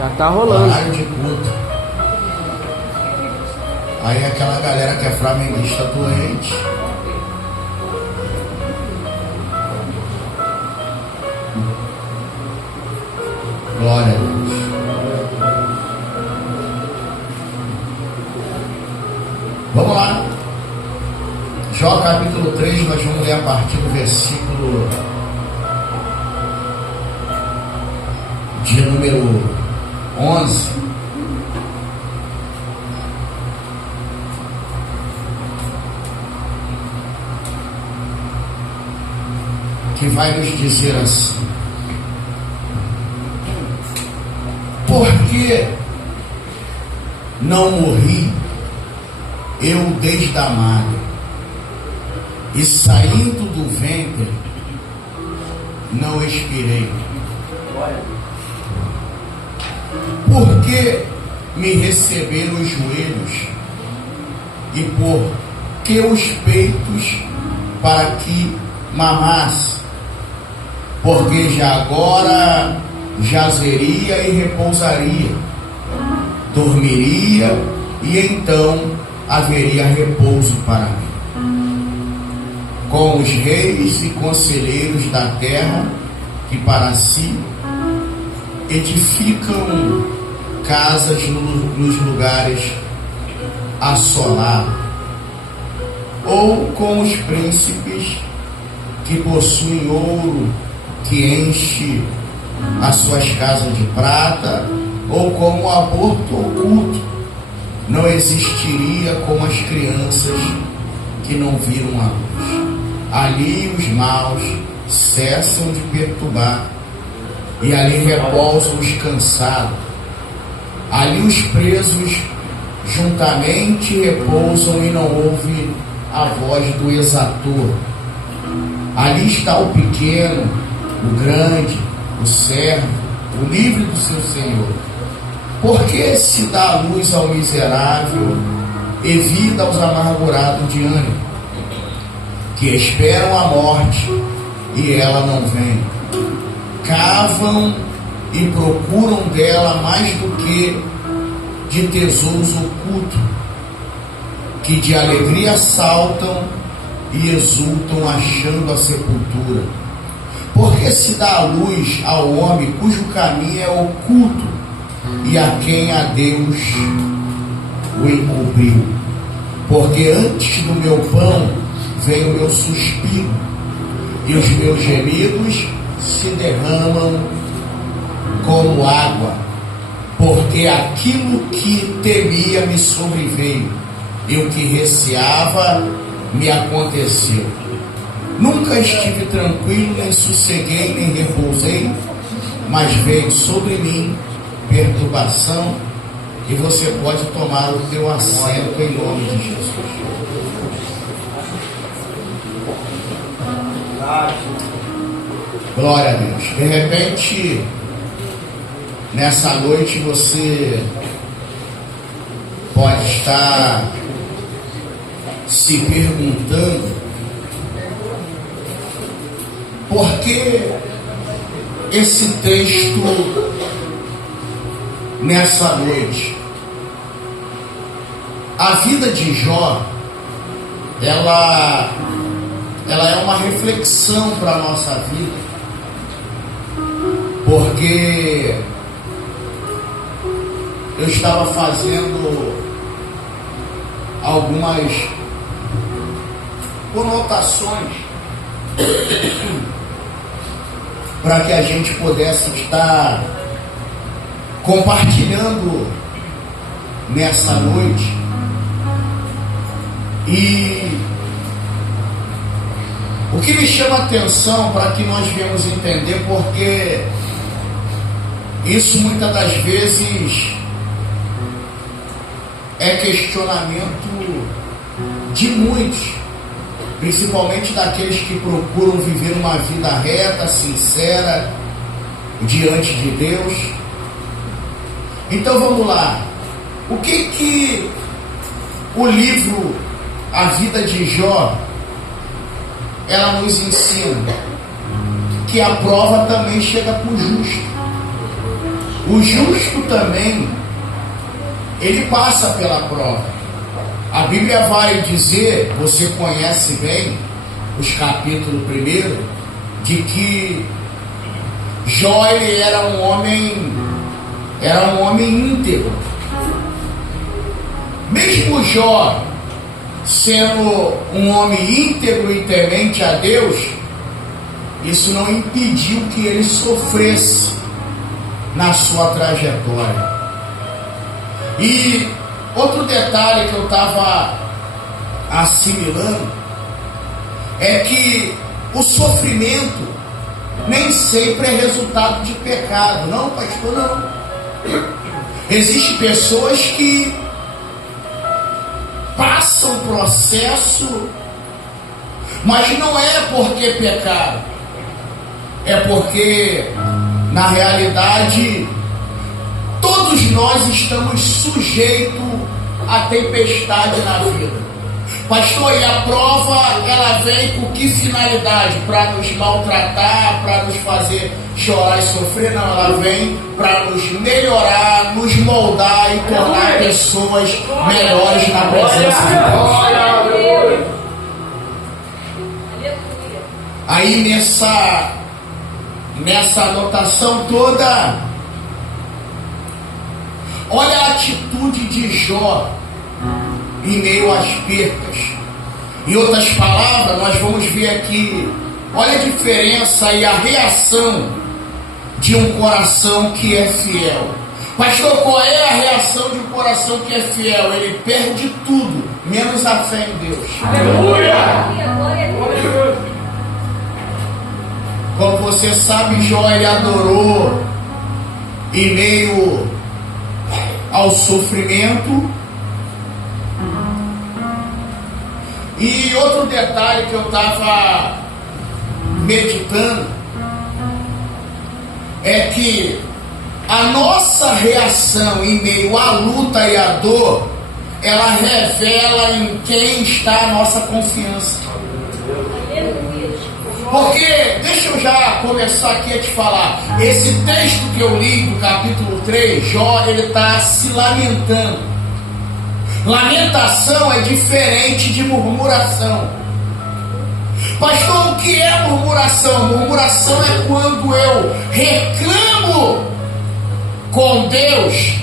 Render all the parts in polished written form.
Já tá rolando. Horário de culto. Aí aquela galera que é flamenguista doente. Glória a Deus. Vamos lá. Jó capítulo 3, nós vamos ler a partir do versículo de número 11. Que vai nos dizer assim: por que não morri eu desde a madre, e saindo do ventre não expirei? Por que me receberam os joelhos, e por que os peitos para que mamasse? Porque já agora jazeria e repousaria, dormiria, e então haveria repouso para mim, com os reis e conselheiros da terra, que para si edificam casas nos lugares assolados, ou com os príncipes que possuem ouro, que enche as suas casas de prata, ou como o aborto oculto não existiria como as crianças que não viram a luz. Ali os maus cessam de perturbar, e ali repousam os cansados. Ali os presos juntamente repousam e não ouvem a voz do exator. Ali está o pequeno, o grande, o servo, o livre do seu Senhor. Porque se dá luz ao miserável e vida aos amargurados de ânimo, que esperam a morte e ela não vem, cavam e procuram dela mais do que de tesouros ocultos, que de alegria saltam e exultam achando a sepultura. Porque se dá a luz ao homem cujo caminho é oculto, e a quem a Deus o encobriu. Porque antes do meu pão vem o meu suspiro, e os meus gemidos se derramam como água, porque aquilo que temia me sobreveio, e o que receava me aconteceu. Nunca estive tranquilo, nem sosseguei, nem repousei, mas veio sobre mim perturbação, e você pode tomar o teu assento em nome de Jesus. Glória a Deus. De repente, nessa noite você pode estar se perguntando por que esse texto nessa noite. A vida de Jó, ela é uma reflexão para a nossa vida, porque eu estava fazendo algumas conotações para que a gente pudesse estar compartilhando nessa noite. E o que me chama a atenção para que nós venhamos entender, porque isso muitas das vezes é questionamento de muitos, principalmente daqueles que procuram viver uma vida reta, sincera, diante de Deus. Então vamos lá. O que o livro A Vida de Jó, ela nos ensina? Que a prova também chega para o justo. O justo também, ele passa pela prova. A Bíblia vai dizer, você conhece bem os capítulos 1, de que Jó, ele era um homem íntegro. Mesmo Jó sendo um homem íntegro e temente a Deus, isso não impediu que ele sofresse na sua trajetória. E outro detalhe que eu estava assimilando é que o sofrimento nem sempre é resultado de pecado. Não, pastor, não. Existem pessoas que passam processo, mas não é porque pecaram, é porque na realidade todos nós estamos sujeitos à tempestade na vida. Pastor, e a prova, ela vem com que finalidade? Para nos maltratar, para nos fazer chorar e sofrer? Não, ela vem para nos melhorar, nos moldar e tornar pessoas melhores na presença de Deus. Aí nessa anotação toda, olha a atitude de Jó em meio às percas. Em outras palavras, nós vamos ver aqui, olha a diferença e a reação de um coração que é fiel. Pastor, qual é a reação de um coração que é fiel? Ele perde tudo, menos a fé em Deus. Aleluia! Como você sabe, Jó, ele adorou em meio ao sofrimento. E outro detalhe que eu estava meditando é que a nossa reação em meio à luta e à dor, ela revela em quem está a nossa confiança. Porque, deixa eu já começar aqui a te falar, esse texto que eu li do capítulo 3, Jó, ele está se lamentando. Lamentação é diferente de murmuração. Pastor, o que é murmuração? Murmuração é quando eu reclamo com Deus.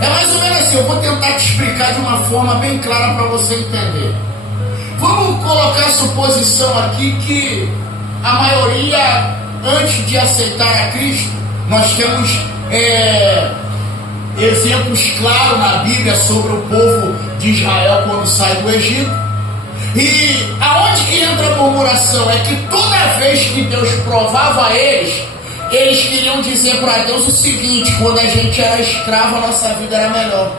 É mais ou menos assim, eu vou tentar te explicar de uma forma bem clara para você entender. Vamos colocar a suposição aqui que a maioria, antes de aceitar a Cristo, nós temos exemplos claros na Bíblia sobre o povo de Israel quando sai do Egito. E aonde que entra a murmuração? É que toda vez que Deus provava eles queriam dizer para Deus o seguinte: quando a gente era escravo, a nossa vida era melhor.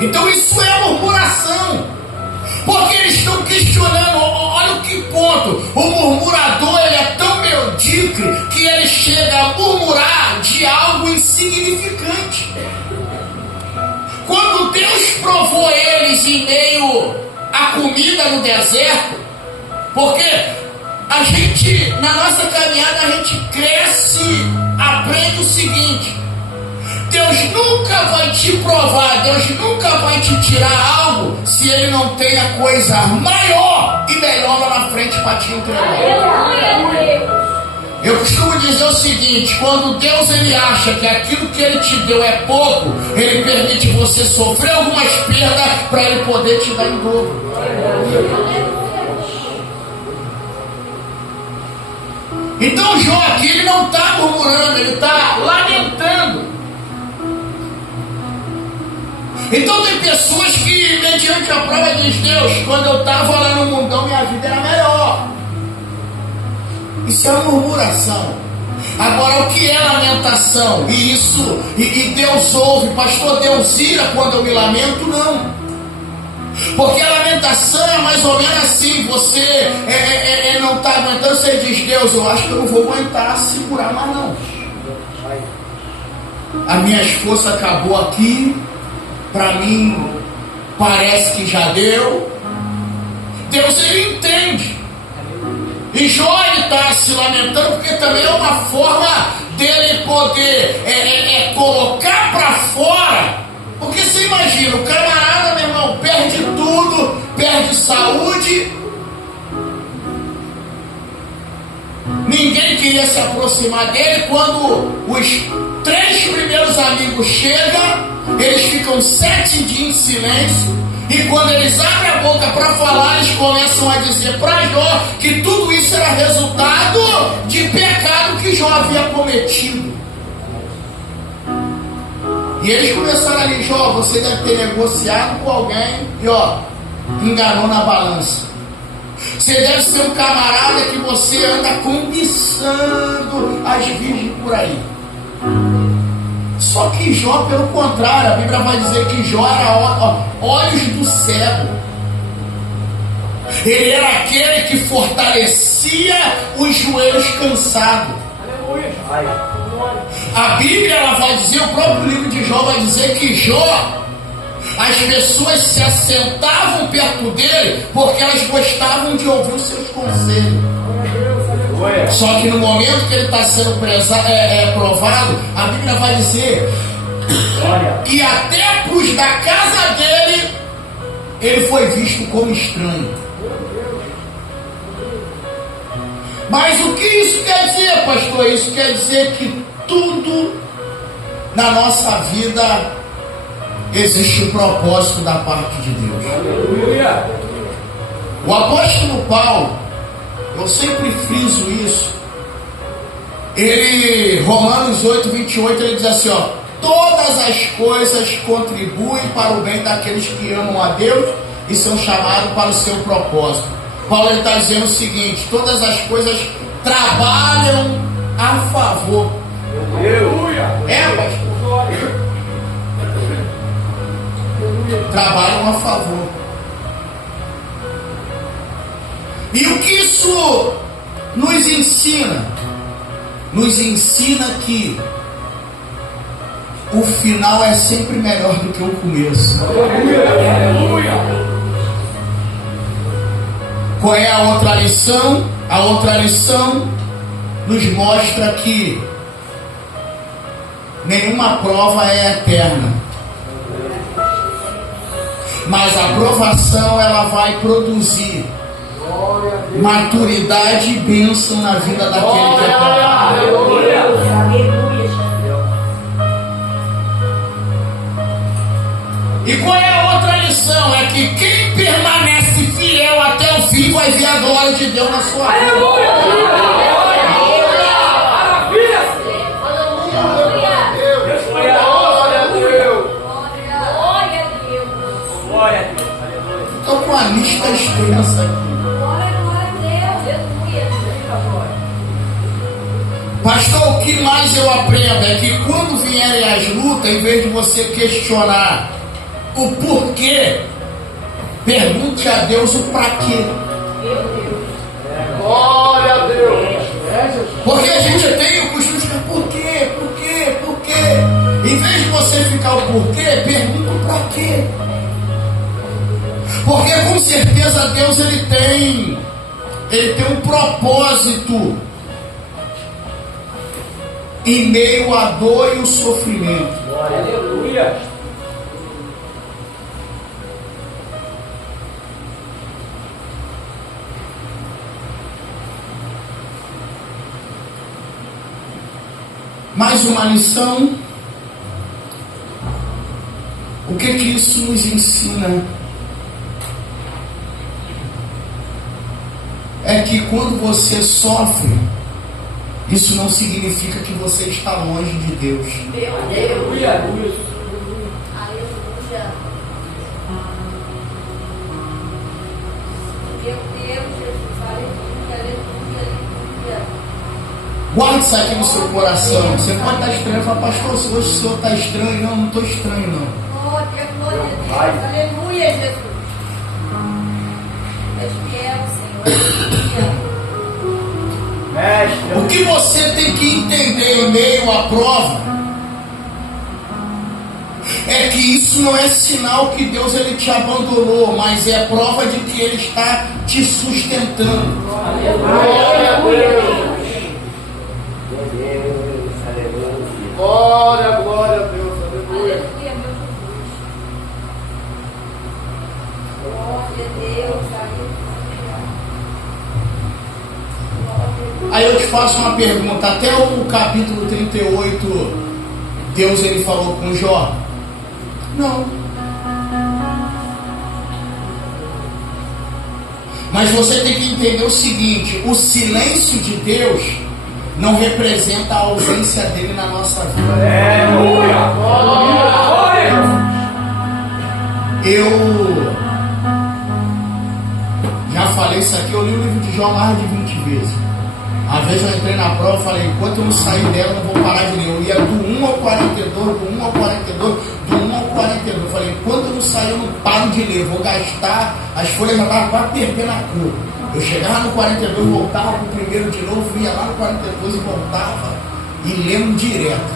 Então isso é murmuração, porque eles estão questionando. Olha o que ponto. O murmurador, ele é tão medíocre que ele chega a murmurar de algo insignificante. Quando Deus provou eles em meio à comida no deserto, porque a gente, na nossa caminhada, a gente cresce, aprende o seguinte: Deus nunca vai te provar, Deus nunca vai te tirar algo se Ele não tem a coisa maior e melhor lá na frente para te entregar. Eu costumo dizer o seguinte: quando Deus ele acha que aquilo que Ele te deu é pouco, Ele permite você sofrer algumas perdas para Ele poder te dar em dobro. Então Jó aqui, ele não está murmurando, ele está lamentando. Então tem pessoas que, mediante a prova, diz: Deus, quando eu estava lá no mundão, minha vida era melhor. Isso é murmuração. Agora, o que é lamentação? E Deus ouve. Pastor, Deus ira quando eu me lamento? Não. Porque a lamentação é mais ou menos assim: você não está aguentando, você diz: Deus, eu acho que eu não vou aguentar segurar mais não. As minhas forças acabou aqui. Para mim parece que já deu. Deus ele entende. E Jó está se lamentando porque também é uma forma dele poder colocar para fora. Porque você imagina, o camarada, meu irmão, perde tudo, perde saúde, ninguém queria se aproximar dele. Quando os 3 primeiros amigos chegam, eles ficam 7 dias em silêncio. E quando eles abrem a boca para falar, eles começam a dizer para Jó que tudo isso era resultado de pecado que Jó havia cometido. E eles começaram ali: Jó, você deve ter negociado com alguém e enganou na balança. Você deve ser um camarada que você anda cobiçando as virgens por aí. Só que Jó, pelo contrário, a Bíblia vai dizer que Jó era olhos do cego. Ele era aquele que fortalecia os joelhos cansados. A Bíblia ela vai dizer, o próprio livro de Jó vai dizer que Jó, as pessoas se assentavam perto dele porque elas gostavam de ouvir os seus conselhos. Só que no momento que ele está sendo provado, a Bíblia vai dizer que até para os da casa dele, ele foi visto como estranho. Mas o que isso quer dizer, pastor? Isso quer dizer que tudo na nossa vida existe um propósito da parte de Deus. O apóstolo Paulo, eu sempre friso isso, Romanos 8:28, ele diz assim: todas as coisas contribuem para o bem daqueles que amam a Deus e são chamados para o seu propósito. Paulo está dizendo o seguinte: todas as coisas trabalham a favor. Pastor? Trabalham a favor. E o que isso nos ensina? Nos ensina que o final é sempre melhor do que o começo. Qual é a outra lição? A outra lição nos mostra que nenhuma prova é eterna, mas a provação ela vai produzir maturidade e bênção na vida daquele que é provado. E qual é a outra lição? É que quem permanece fiel até o fim vai ver a glória de Deus na sua vida. Estou com a lista extensa aqui. Pastor, o que mais eu aprendo é que quando vierem as lutas, em vez de você questionar o porquê, pergunte a Deus o para quê. Glória a Deus. Porque a gente tem o costume de ficar por quê? Em vez de você ficar o porquê, pergunta o para quê. Porque com certeza Deus ele tem um propósito em meio à dor e o sofrimento. Aleluia. Mais uma lição. O que isso nos ensina? É que quando você sofre, isso não significa que você está longe de Deus. Aleluia. Aleluia. Meu Deus, Jesus, aleluia. Guarde isso aqui no seu coração. Você pode estar estranho e falar: pastor, hoje o senhor está estranho. Não estou estranho, não. Glória a Deus. Aleluia, Jesus. És fiel, Senhor. O que você tem que entender em meio à prova é que isso não é sinal que Deus ele te abandonou, mas é prova de que Ele está te sustentando. Glória, glória a Deus, aleluia. Aleluia, meu Jesus. Glória a Deus, aleluia. Aí eu te faço uma pergunta, até o capítulo 38, Deus ele falou com Jó? Não. Mas você tem que entender o seguinte, o silêncio de Deus não representa a ausência dele na nossa vida. Aleluia, glória. Eu já falei isso aqui, eu li o livro de Jó mais de 20 vezes. Uma vez eu entrei na prova e falei, enquanto eu não sair dela, eu não vou parar de ler. Eu ia do 1 ao 42, do 1 ao 42, do 1 ao 42. Eu falei, enquanto eu não sair, eu não paro de ler. Vou gastar, as folhas já estavam quase perdendo a cor. Eu chegava no 42, voltava pro primeiro de novo, ia lá no 42 e voltava. E lendo direto.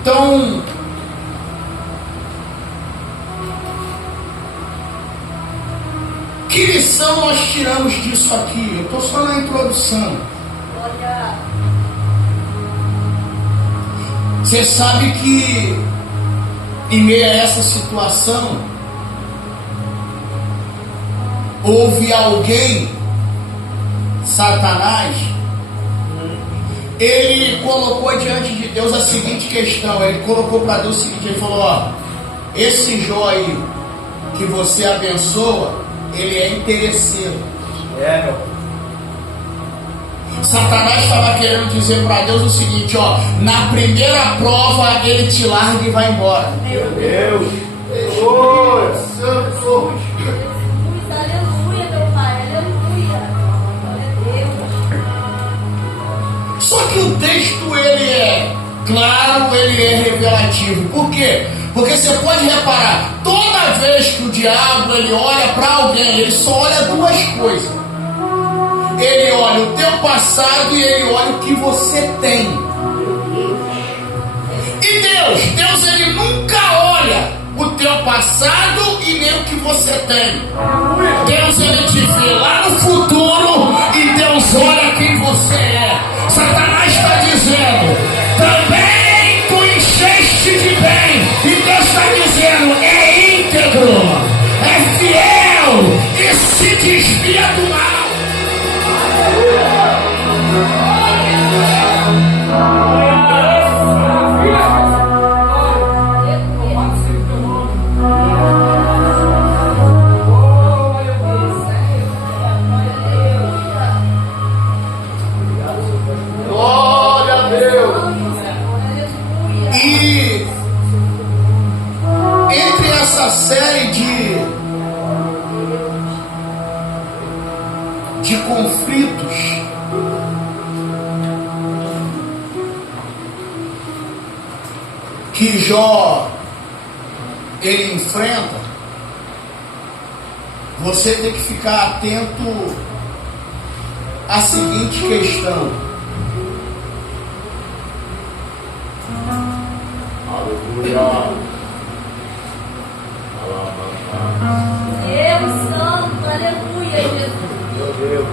Então, que lição nós tiramos disso aqui? Eu estou só na introdução. Glória. Você sabe que em meio a essa situação houve alguém, Satanás, ele colocou diante de Deus a seguinte questão. Ele colocou para Deus o seguinte, ele falou, ó, esse Jó aí que você abençoa, ele é interesseiro. Meu. Satanás estava querendo dizer para Deus o seguinte, ó, na primeira prova ele te larga e vai embora. Meu Deus. Glória, Santo. Jesus, aleluia, meu Pai, aleluia. Glória a Deus. Só que o texto ele é claro, ele é revelativo. Por quê? Porque você pode reparar, toda vez que o diabo ele olha para alguém, ele só olha duas coisas. Ele olha o teu passado e ele olha o que você tem. E Deus ele nunca olha o teu passado e nem o que você tem. Deus ele te vê lá no futuro e Deus olha quem você é. Satanás está dizendo, também tu encheste de bem. E Deus está dizendo, é íntegro, é fiel e se desvia do mal. Glória a Deus. E entre essa série de conflitos, que Jó ele enfrenta, você tem que ficar atento à seguinte questão. Aleluia. Deus santo, aleluia, Jesus. Meu Deus.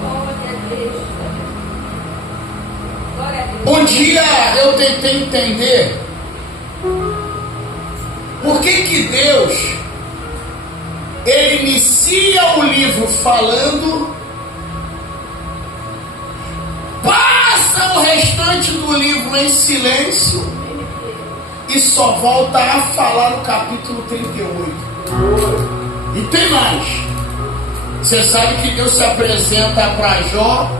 Glória a Deus. Glória a Deus. Um dia eu tentei entender por que Deus ele inicia o livro falando, passa o restante do livro em silêncio e só volta a falar no capítulo 38. E tem mais. Você sabe que Deus se apresenta para Jó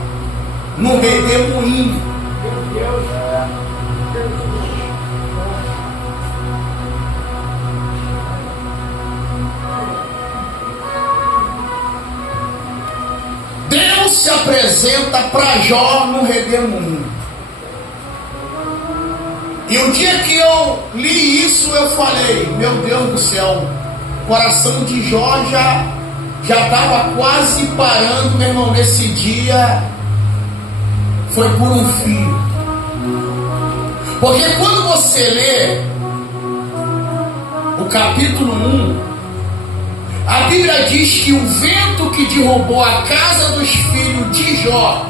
no redemoinho. Deus se apresenta para Jó no redemoinho. E o dia que eu li isso, eu falei, meu Deus do céu, o coração de Jó já estava quase parando, meu irmão. Nesse dia foi por um fio. Porque quando você lê o capítulo 1, A Bíblia diz que o vento que derrubou a casa dos filhos de Jó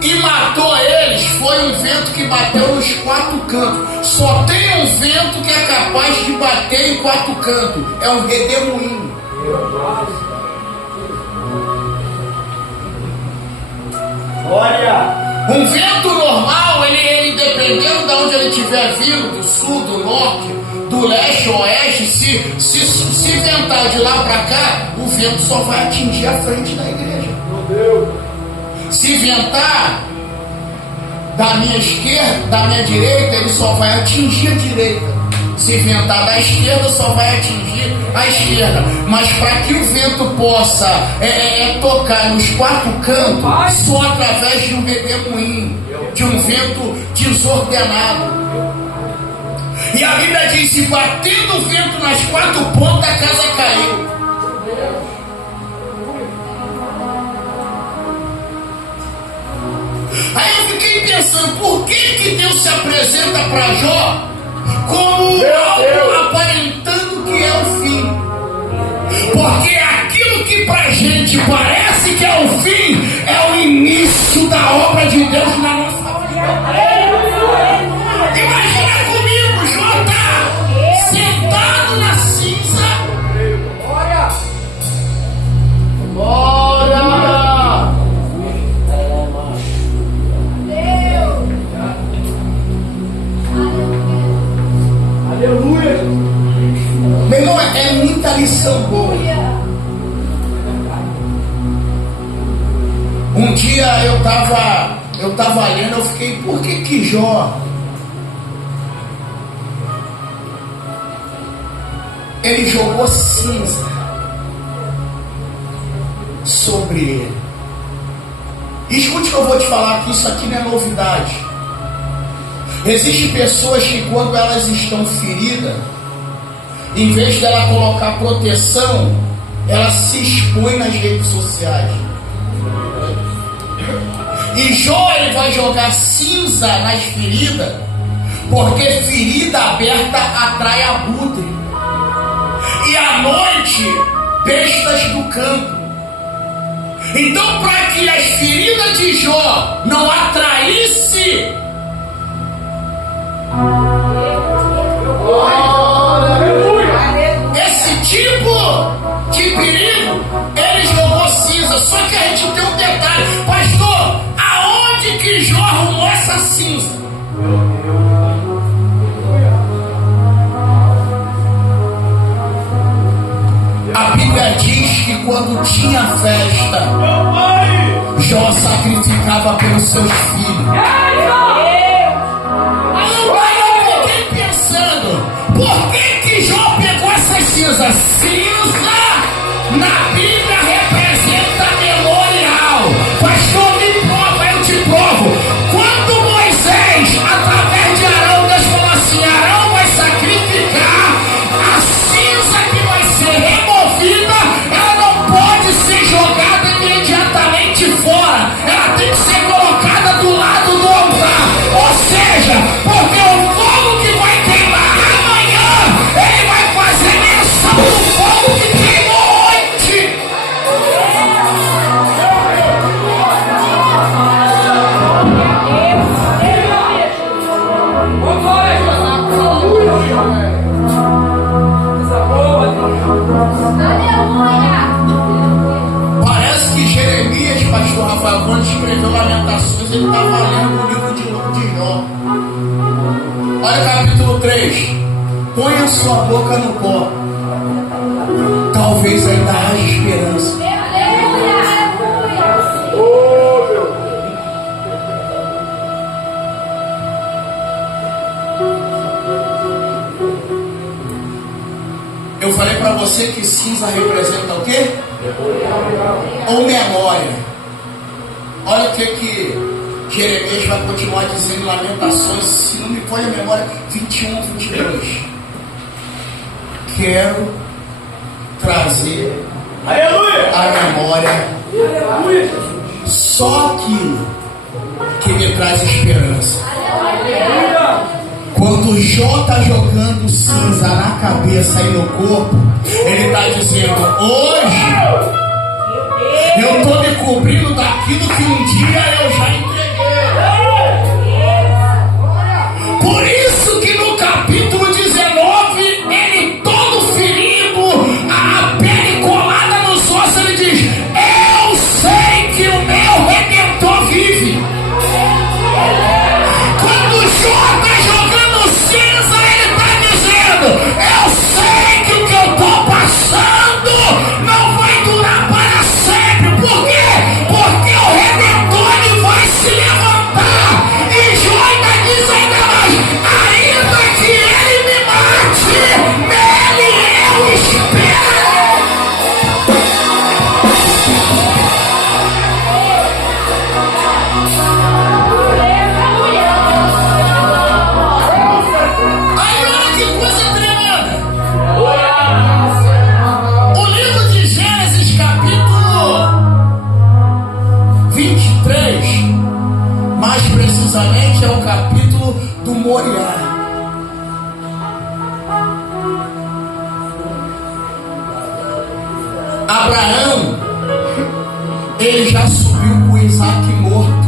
e matou eles foi um vento que bateu nos quatro cantos. Só tem um vento que é capaz de bater em quatro cantos. É um redemoinho. Olha! Um vento normal, ele dependendo de onde ele estiver vindo, do sul, do norte, do leste ou oeste, se ventar de lá para cá, o vento só vai atingir a frente da igreja. Meu Deus! Se ventar da minha esquerda, da minha direita, ele só vai atingir a direita. Se ventar da esquerda, só vai atingir a esquerda. Mas para que o vento possa tocar nos quatro cantos, só através de um redemoinho, de um vento desordenado. E a Bíblia diz: se batendo o vento nas quatro pontas, a casa caiu. Aí eu fiquei pensando, por que Deus se apresenta para Jó como algo aparentando que é o fim? Porque aquilo que pra gente parece que é o fim, é o início da obra de Deus na nossa vida. Imagina comigo, Jó tá sentado na cinza. Glória! Glória! Aleluia! Meu irmão, é muita lição boa. Um dia eu tava lendo, eu fiquei, por que Jó ele jogou cinza sobre ele? Escute o que eu vou te falar, que isso aqui não é novidade. Existem pessoas que quando elas estão feridas, em vez dela colocar proteção, ela se expõe nas redes sociais. E Jó, ele vai jogar cinza nas feridas, porque ferida aberta atrai abutre. E à noite, bestas do campo. Então, para que as feridas de Jó não atraíssem esse tipo de perigo, ele jogou cinza. Só que a gente tem um detalhe, pastor, aonde que Jó arrumou essa cinza? A Bíblia diz que quando tinha festa, Jó sacrificava pelos seus filhos. Por que Jó pegou essas cinzas? Cinza na Bíblia representa memorial. Pastor, me prova, eu te provo. Quando Moisés, através de Arão, Deus falou assim: Arão vai sacrificar, a cinza que vai ser removida, ela não pode ser jogada imediatamente fora. Ela tem que ser colocada do lado do altar. Ou seja, porque o fogo que vai queimar ele vai fazer menção do fogo que queimou ontem. Parece que Jeremias, pastor Rafael, quando escreveu Lamentações, ele estava lendo o livro de Jó. Olha o capítulo 3. Põe a sua boca no pó. Talvez ainda haja esperança. Oh, meu! Eu falei para você que cinza representa o quê? Ou memória. Olha o que Jeremias vai continuar dizendo em Lamentações, se não me põe a memória, 21, 22. Quero trazer a memória só aquilo que me traz esperança. Quando Quando Jó está jogando cinza na cabeça e no corpo, ele está dizendo: hoje eu estou me cobrindo daquilo que um dia eu já entreguei. Por isso que no capítulo 19, ele todo ferido, a pele colada nos ossos, ele diz: eu sei que o meu Redentor vive. Quando Jó está jogando cinza, ele está dizendo: eu sei que o que eu estou passando não vai durar para sempre. Por quê? Porque o Redentor ele vai se levantar. E Jó ainda diz ainda mais: ainda que ele me mate, nele eu espero. Aí olha que coisa tremenda. O livro de Gênesis, capítulo 23, mais precisamente é o capítulo do Moriá. Abraão, ele já subiu com Isaac morto.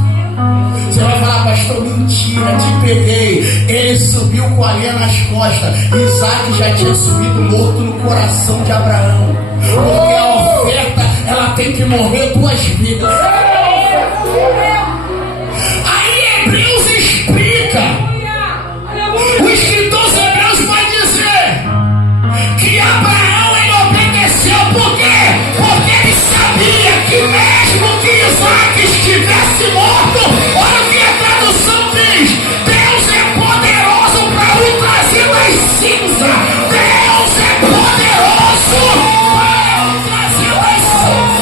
Você vai falar: pastor, mentira, te peguei. Ele subiu com a lenha nas costas. Isaac já tinha subido morto no coração de Abraão. Porque a oferta, ela tem que morrer duas vidas. Aí Hebreus explica. O escritor dos Hebreus vai dizer que Abraão ele obedeceu. Por quê? Porque ele sabia que mesmo que Isaac estivesse morto, olha o que a tradução diz: Deus é poderoso para o trazer das cinzas. Deus é poderoso para o trazer das cinzas.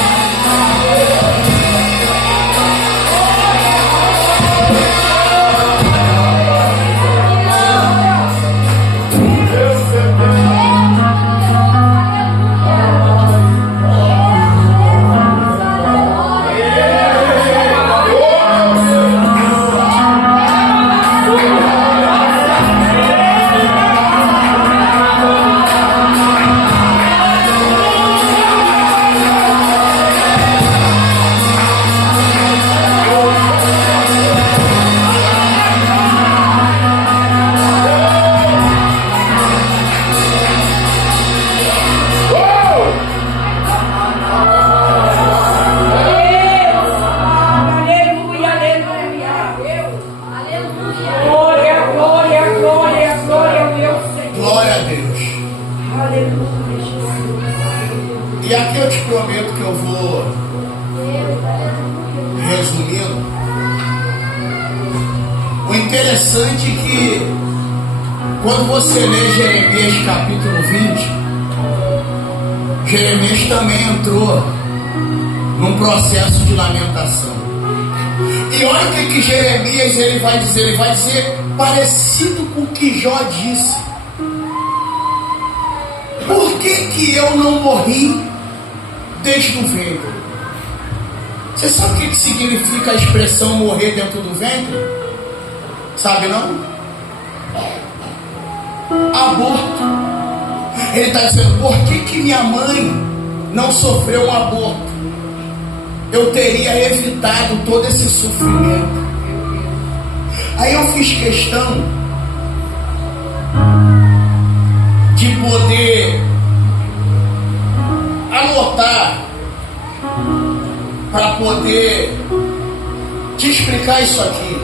Glória a Deus. E aqui eu te prometo que eu vou resumindo. O interessante é que quando você lê Jeremias capítulo 20, Jeremias também entrou num processo de lamentação. E olha o que Jeremias ele vai dizer parecido com o que Jó disse. Por que eu não morri desde o ventre? Você sabe o que significa a expressão morrer dentro do ventre? Sabe não? Aborto. Ele está dizendo: por que minha mãe não sofreu um aborto? Eu teria evitado todo esse sofrimento. Aí eu fiz questão de poder anotar para poder te explicar isso aqui.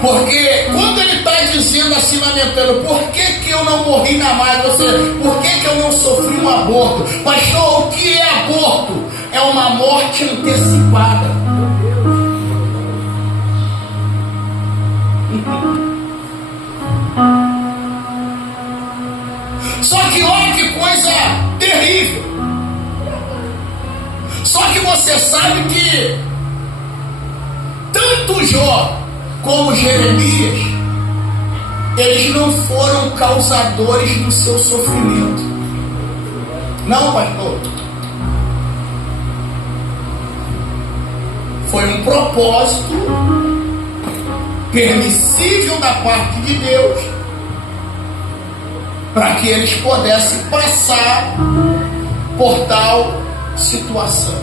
Porque quando ele está dizendo assim, lamentando: por que eu não morri na madre? Ou seja, por que eu não sofri um aborto? Pastor, o que é aborto? É uma morte antecipada. Só que olha que coisa terrível. Só que você sabe que tanto Jó como Jeremias, eles não foram causadores do seu sofrimento. Não, pastor. Foi um propósito permissível da parte de Deus, para que eles pudessem passar por tal situação.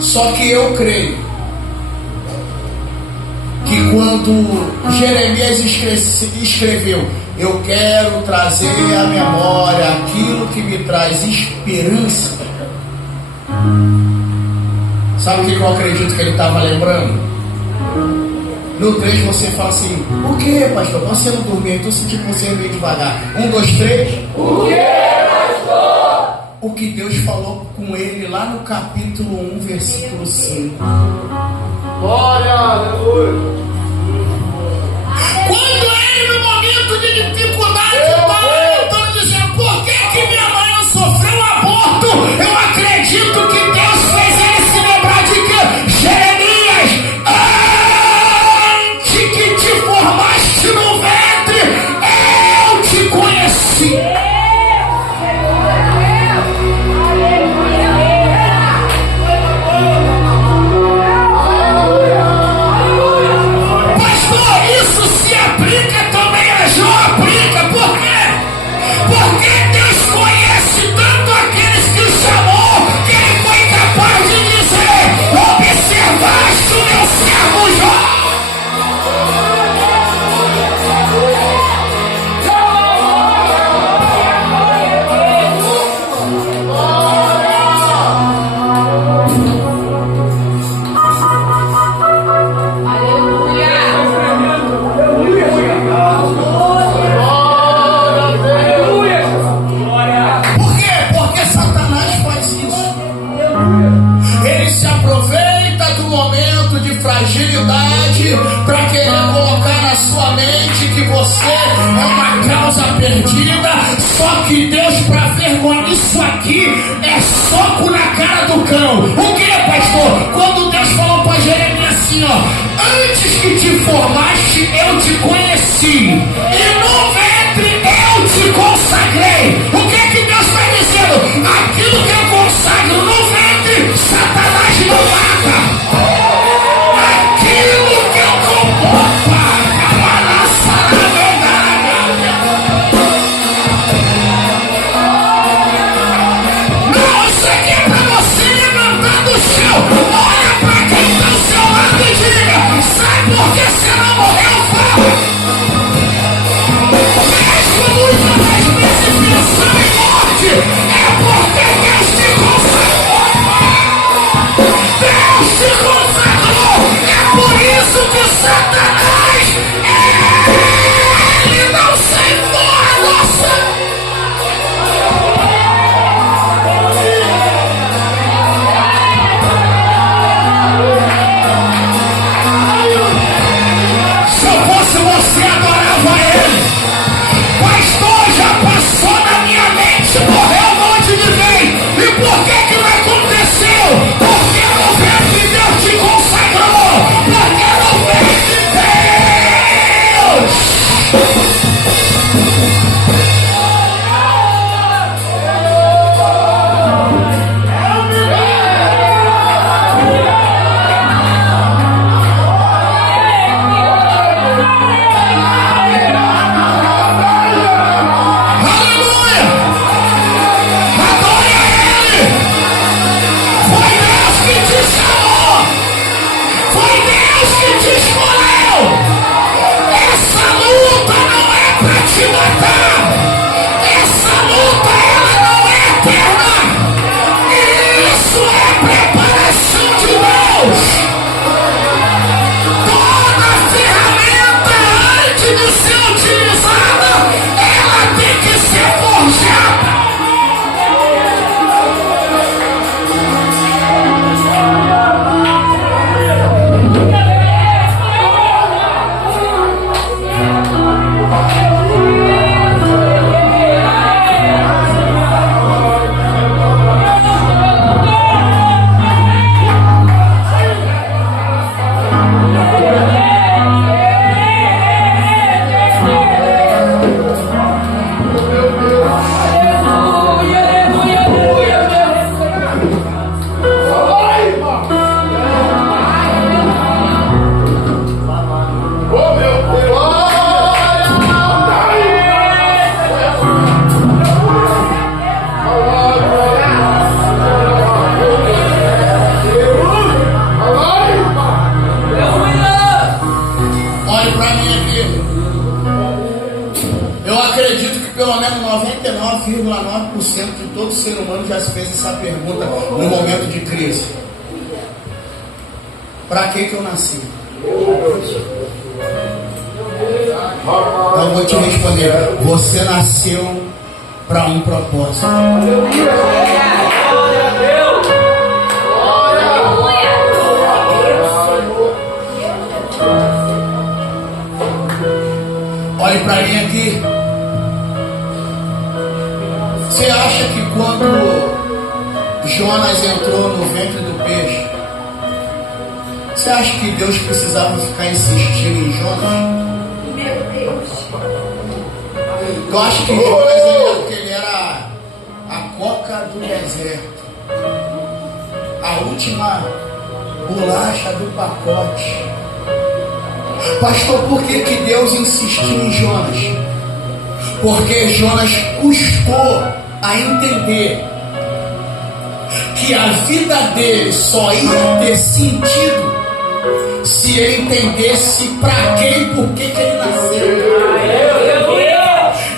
Só que eu creio que quando Jeremias escreveu, eu quero trazer à memória aquilo que me traz esperança. Sabe o que eu acredito que ele estava lembrando? No 3 você fala assim: o que, pastor? Você não dormiu, então senti que você meio devagar. 1, 2, 3. O que, pastor? O que Deus falou com ele lá no capítulo 1, versículo 5. Glória, aleluia. Quando ele, no momento de dificuldade, estava tentando dizer: por que minha mãe não sofreu aborto? Eu acredito que Deus fez ele se lembrar de que, Jeremias, antes que te formaste no ventre, eu te conheci. Para querer colocar na sua mente que você é uma causa perdida. Só que Deus, para vergonhar isso aqui, é soco na cara do cão. O que, pastor? Quando Deus falou para Jeremias assim, ó: antes que te formaste, eu te conheci, e no ventre eu te consagrei. O que Deus está dizendo? Aquilo que eu consagro no ventre, Satanás não mata. Porque você não morreu, fala. pelo menos 99,9% de todo ser humano já se fez essa pergunta no momento de crise. Para que eu nasci? Então eu vou te responder. Você nasceu para um propósito. Olhe para mim aqui. Você acha que quando Jonas entrou no ventre do peixe, você acha que Deus precisava ficar insistindo em Jonas? Meu Deus. Eu acho que Jonas ele era a coca do deserto, a última bolacha do pacote. Pastor, por que Deus insistiu em Jonas? Porque Jonas custou a entender que a vida dele só ia ter sentido se ele entendesse para quem e por que ele nasceu.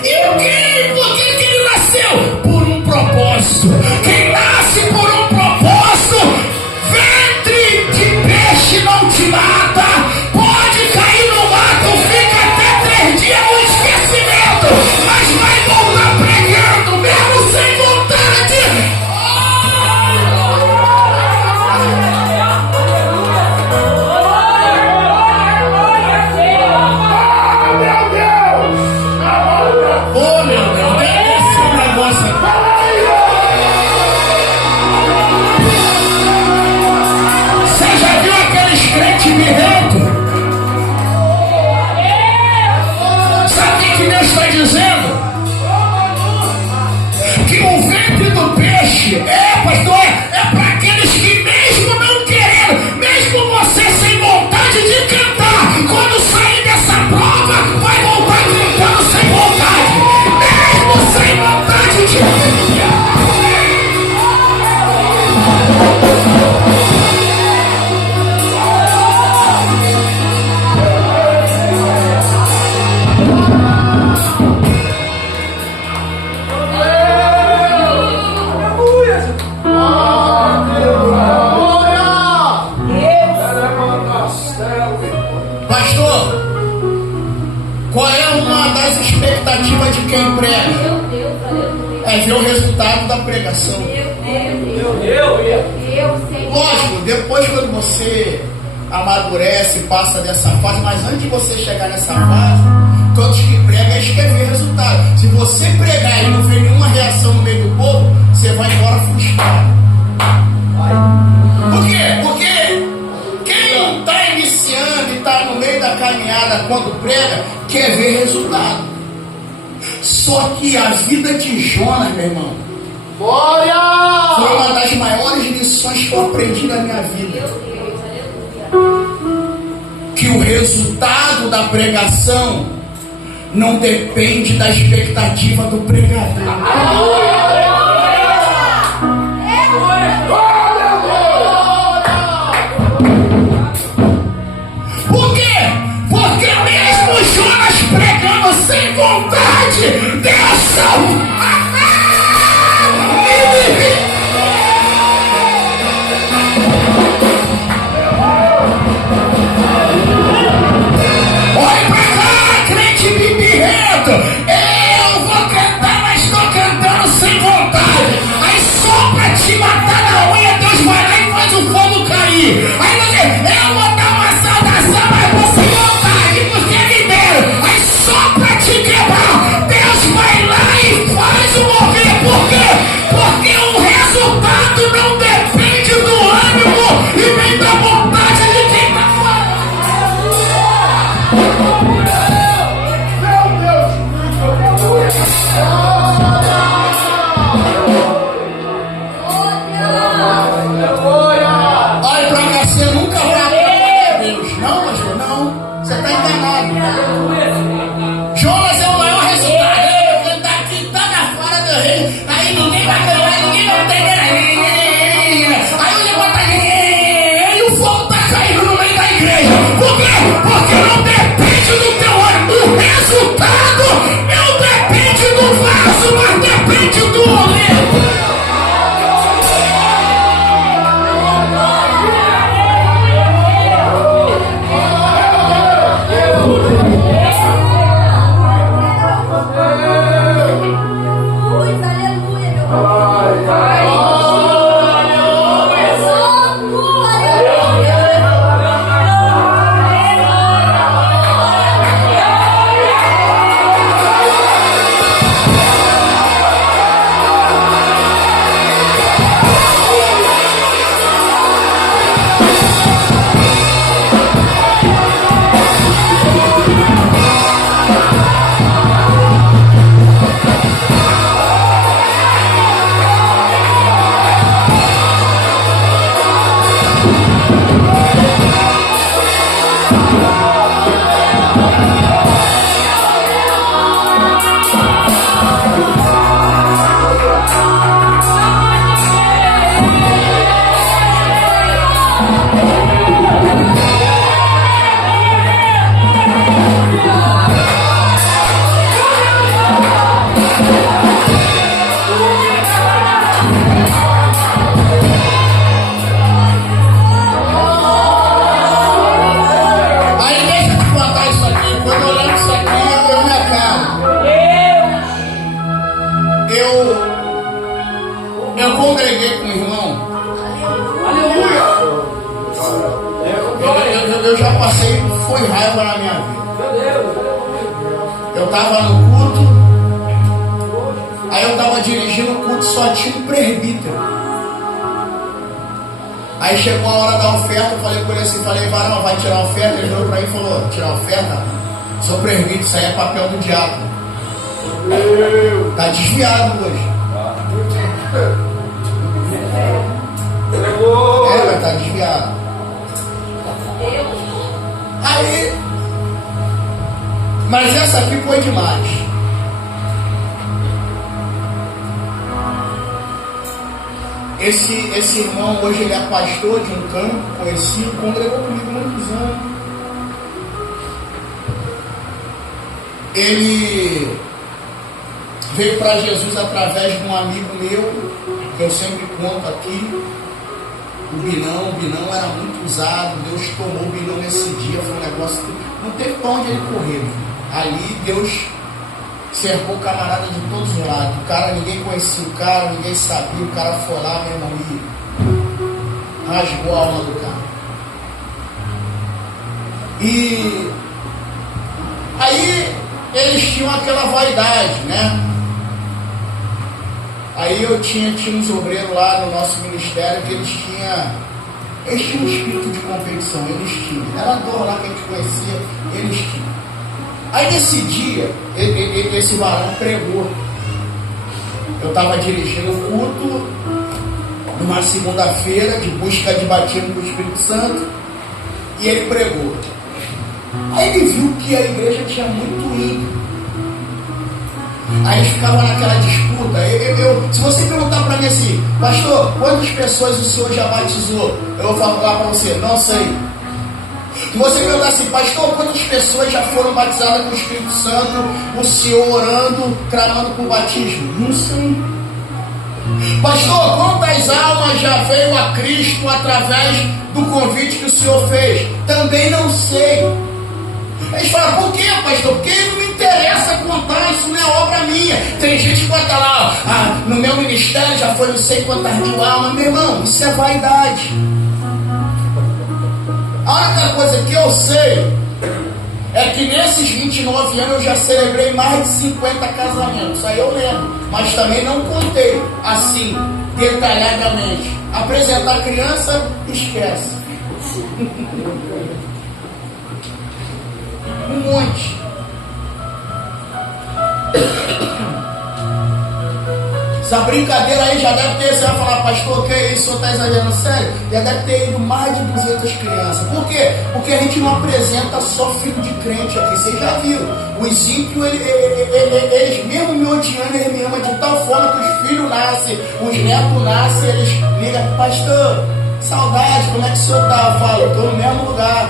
E por que ele nasceu? Por um propósito. Quem nasce por um propósito, ventre de peixe não te mata. Pode cair no mato, fica até 3 dias no esquecimento, mas vai voltar pregando, mesmo sem vontade. Oh meu Deus, esse negócio aqui. Você já viu aqueles crentes birrentos? Sabe o que Deus está dizendo? Que o ventre do peixe pastor, é para aqueles que mesmo não querendo, mesmo você sem vontade de cantar, quando sair dessa prova, vai voltar cantando sem vontade, mesmo sem vontade de Pastor, qual é uma das expectativas de quem prega? Meu Deus, aleluia. É ver o resultado da pregação. Meu Deus, Senhor. Lógico, depois quando você amadurece, passa dessa fase, mas antes de você chegar nessa fase, todos que pregam, eles querem ver resultado. Se você pregar e não ver nenhuma reação no meio do povo, você vai embora frustrado. Por quê? Porque quem está iniciando e está no meio da caminhada quando prega, quer ver resultado. Só que a vida de Jonas, meu irmão, foi uma das maiores lições que eu aprendi na minha vida. Meu Deus, aleluia. Que o resultado da pregação não depende da expectativa do pregador. Por quê? Porque mesmo Jonas pregando sem vontade, Deus salva. Olha pra cá, crente bibirrento. Eu vou cantar, mas estou cantando sem vontade. Aí só pra te matar na unha, Deus vai lá e faz o fogo cair. Aí você, eu vou dar uma saudação, mas vou sem vontade, porque me deram. Aí só pra te quebrar, Deus vai lá e faz o mover. Por quê? Porque o resultado não depende do ânimo e nem da vontade de quem está falando. Olha pra cá, você nunca vai adorar Deus. Não, pastor, não. Você está enganado. Jonas é o maior resultado. Ele está aqui, está na fora do rei. Aí ninguém vai ganhar, ninguém vai entender. Aí o levanta e o fogo está caindo no meio da igreja. Por quê? Porque não depende do teu ânimo. O resultado não depende do Eu congreguei com o irmão. Aleluia. Eu já passei, foi raiva na minha vida. Eu estava no culto, aí eu estava dirigindo o culto, só tinha um presbítero. Aí chegou a hora da oferta, eu falei com ele assim, varão, vai tirar a oferta? Ele olhou para mim e falou, tirar a oferta? Sou presbítero, isso aí é papel do diabo. Está desviado hoje. Vai estar desviado. Aí, mas essa aqui foi demais. Esse irmão hoje ele é pastor de um campo conhecido, congregou comigo muitos anos. Ele veio para Jesus através de um amigo meu, que eu sempre conto aqui, o Binão era muito usado, Deus tomou o Binão nesse dia, foi um negócio que não teve para onde ele correu. Ali Deus cercou o camarada de todos os lados, o cara, ninguém conhecia o cara, ninguém sabia, o cara foi lá, meu irmão, e rasgou a alma do cara. E aí eles tinham aquela vaidade, né? Aí eu tinha uns obreiros lá no nosso ministério que eles tinham um espírito de competição, eles tinham. Era a dor lá que a gente conhecia, eles tinham. Aí nesse dia, esse varão pregou. Eu estava dirigindo o culto numa segunda-feira de busca de batismo do Espírito Santo e ele pregou. Aí ele viu que a igreja tinha muito ímpio. Aí ficava naquela disputa. Se você perguntar para mim assim, pastor, quantas pessoas o senhor já batizou? Eu vou falar para você, não sei. Se você perguntar assim, pastor, quantas pessoas já foram batizadas com o Espírito Santo, o senhor orando, clamando por batismo? Não sei. Pastor, quantas almas já veio a Cristo através do convite que o senhor fez? Também não sei. Eles falam, por quê, pastor? Porque não me interessa contar, isso não é obra minha. Tem gente que conta lá, no meu ministério já foi não sei quantas mil almas. Meu irmão, isso é vaidade. A única coisa que eu sei é que nesses 29 anos eu já celebrei mais de 50 casamentos. Isso aí eu lembro, mas também não contei assim, detalhadamente. Apresentar criança, esquece. Um monte. Essa brincadeira aí já deve ter, você vai falar, pastor, que é isso, o senhor está exagerando, sério? Já deve ter ido mais de 200 crianças. Por quê? Porque a gente não apresenta só filho de crente aqui, vocês já viram. Os ímpios, eles mesmo me odiando, eles me amam de tal forma que os filhos nascem, os netos nascem, eles ligam, pastor, saudade, como é que o senhor está? Eu falo, estou no mesmo lugar.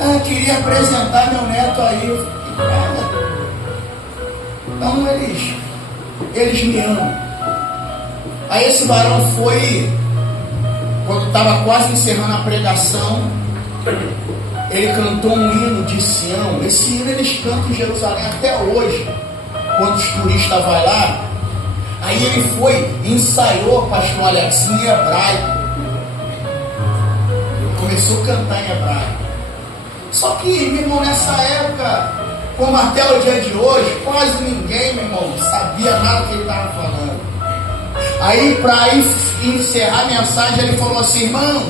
Eu queria apresentar meu neto aí. Eu fiquei, cara. Então eles me amam. Aí esse varão foi, quando estava quase encerrando a pregação, ele cantou um hino de Sião. Esse hino eles cantam em Jerusalém até hoje, quando os turistas vão lá. Aí ele foi, ensaiou, pastor Alex, em hebraico. Começou a cantar em hebraico. Só que, meu irmão, nessa época, como até o dia de hoje, quase ninguém, meu irmão, sabia nada do que ele estava falando. Aí, para encerrar a mensagem, ele falou assim, irmão,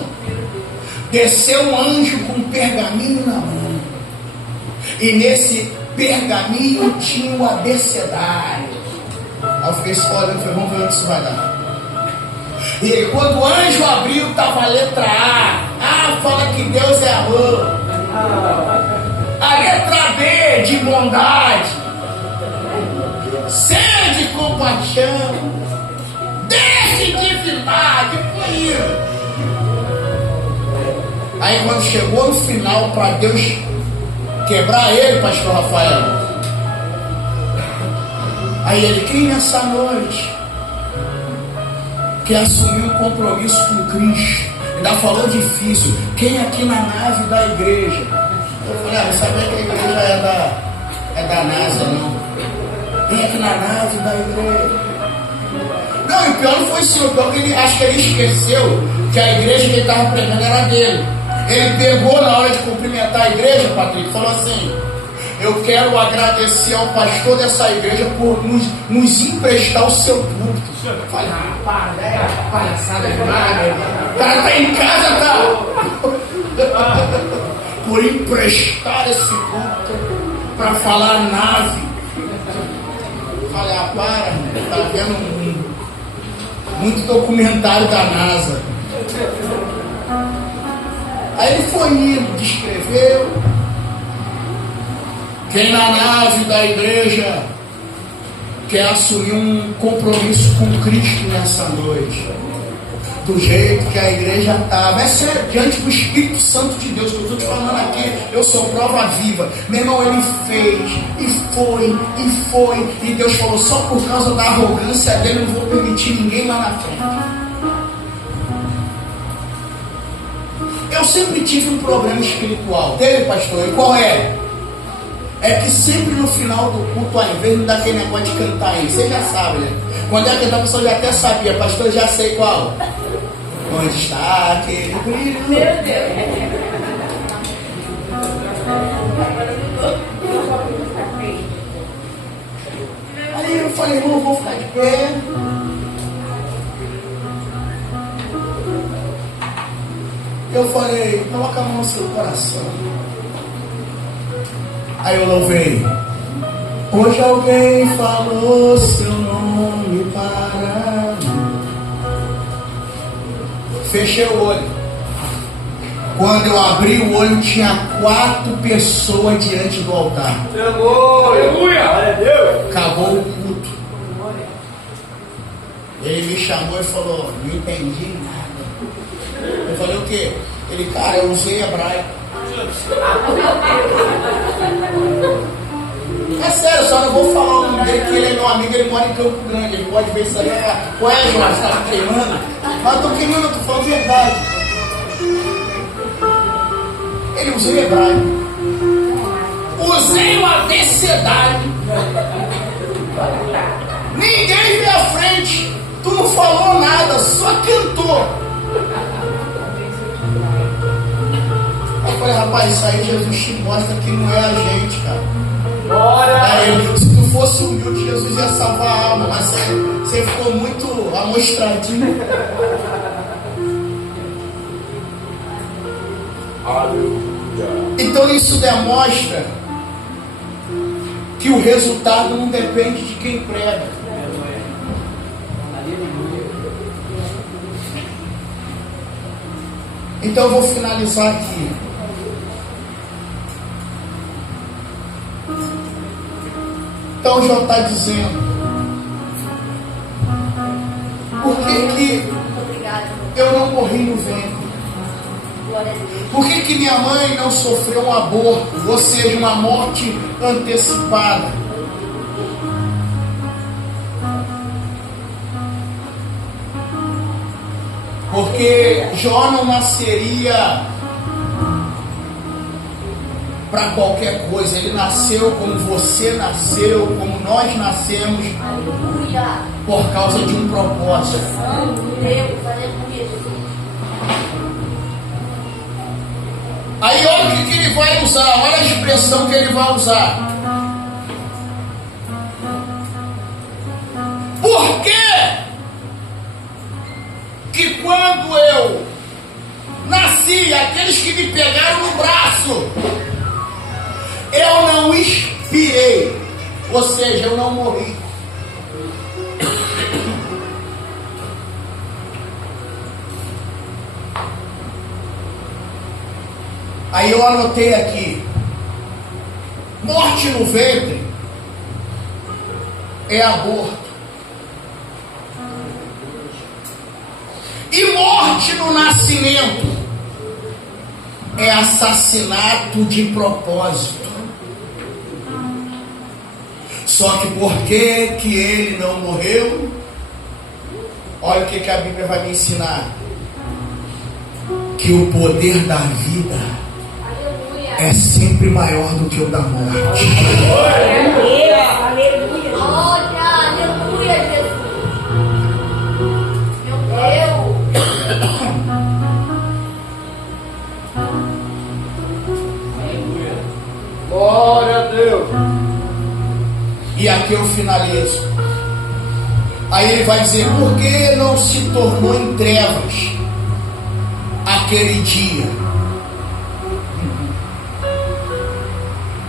desceu um anjo com um pergaminho na mão. E nesse pergaminho tinha o abecedário. Aí eu fiquei só olhando e falei, vamos ver onde isso vai dar. E quando o anjo abriu, estava a letra A. Fala que Deus é amor. bondade, sede de compaixão, divindade, foi isso. Aí quando chegou no final, para Deus quebrar ele, pastor Rafael, aí ele, quem nessa noite quer assumir um compromisso com Cristo? Ainda falou difícil, quem aqui na nave da igreja? Eu falei, não sabia que a igreja é da NASA, não. Quem aqui na nave da igreja? Não, e o pior não foi isso, o pior que ele, acho que ele esqueceu que a igreja que ele estava pregando era dele. Ele pegou na hora de cumprimentar a igreja, Patrick, falou assim, eu quero agradecer ao pastor dessa igreja por nos emprestar o seu púlpito. Eu falei, palhaçada demais, o cara tá em casa, tá? Por emprestar esse púlpito para falar nave. Eu falei, tá vendo muito documentário da NASA. Aí ele foi indo, descreveu. Quem na nave da igreja quer assumir um compromisso com Cristo nessa noite, do jeito que a igreja estava, é sério, diante do Espírito Santo de Deus, que eu estou te falando aqui, eu sou prova viva. Meu irmão, ele fez, e foi, e Deus falou, só por causa da arrogância dele, eu não vou permitir ninguém lá na frente. Eu sempre tive um problema espiritual. Teve, pastor? E qual é? É que sempre no final do culto, ao invés de dar aquele negócio de cantar aí, você já sabe, né? Quando é cantar, a pessoa já até sabia, pastor, eu já sei qual. Onde está aquele brilho? Meu Deus. Aí eu falei, irmão, vou ficar de pé. Eu falei, coloca a mão no seu coração. Aí eu louvei. Hoje alguém falou seu nome para mim. Fechei o olho. Quando eu abri o olho, tinha 4 pessoas diante do altar. Aleluia! Acabou o culto. Ele me chamou e falou, não entendi nada. Eu falei, o quê? Ele, cara, eu usei hebraico. É sério, só não vou falar o nome dele, que ele é meu amigo, ele mora em Campo Grande, ele pode ver isso aí. Qual é, João? Você tá me queimando? Mas eu tô queimando, eu tô falando verdade. Ele usou hebraico. Usei o abecedário. Ninguém veio à frente. Tu não falou nada, só cantou. Eu falei, rapaz, isso aí Jesus te mostra que não é a gente, cara. Aí, se tu fosse humilde, Jesus ia salvar a alma, mas você ficou muito amostradinho. Então isso demonstra que o resultado não depende de quem prega. Então eu vou finalizar aqui. Então João está dizendo, por que eu não morri no ventre? Por que minha mãe não sofreu um aborto, ou seja, uma morte antecipada? Porque Jó não nasceria para qualquer coisa. Ele nasceu como você nasceu, como nós nascemos, por causa de um propósito. Aí olha o que ele vai usar, olha a expressão que ele vai usar. Por quê? Que quando eu nasci, aqueles que me pegaram no braço, eu não expirei, ou seja, eu não morri. Aí eu anotei aqui, Morte no ventre é aborto. E morte no nascimento é assassinato de propósito. Só que por que ele não morreu? Olha o que a Bíblia vai me ensinar. Que o poder da vida é sempre maior do que o da morte. Aleluia, aleluia. Glória, aleluia, Jesus. Meu Deus. Glória a Deus. E aqui eu finalizo. Aí ele vai dizer: por que não se tornou em trevas aquele dia?